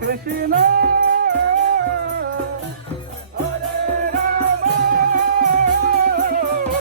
Krishna,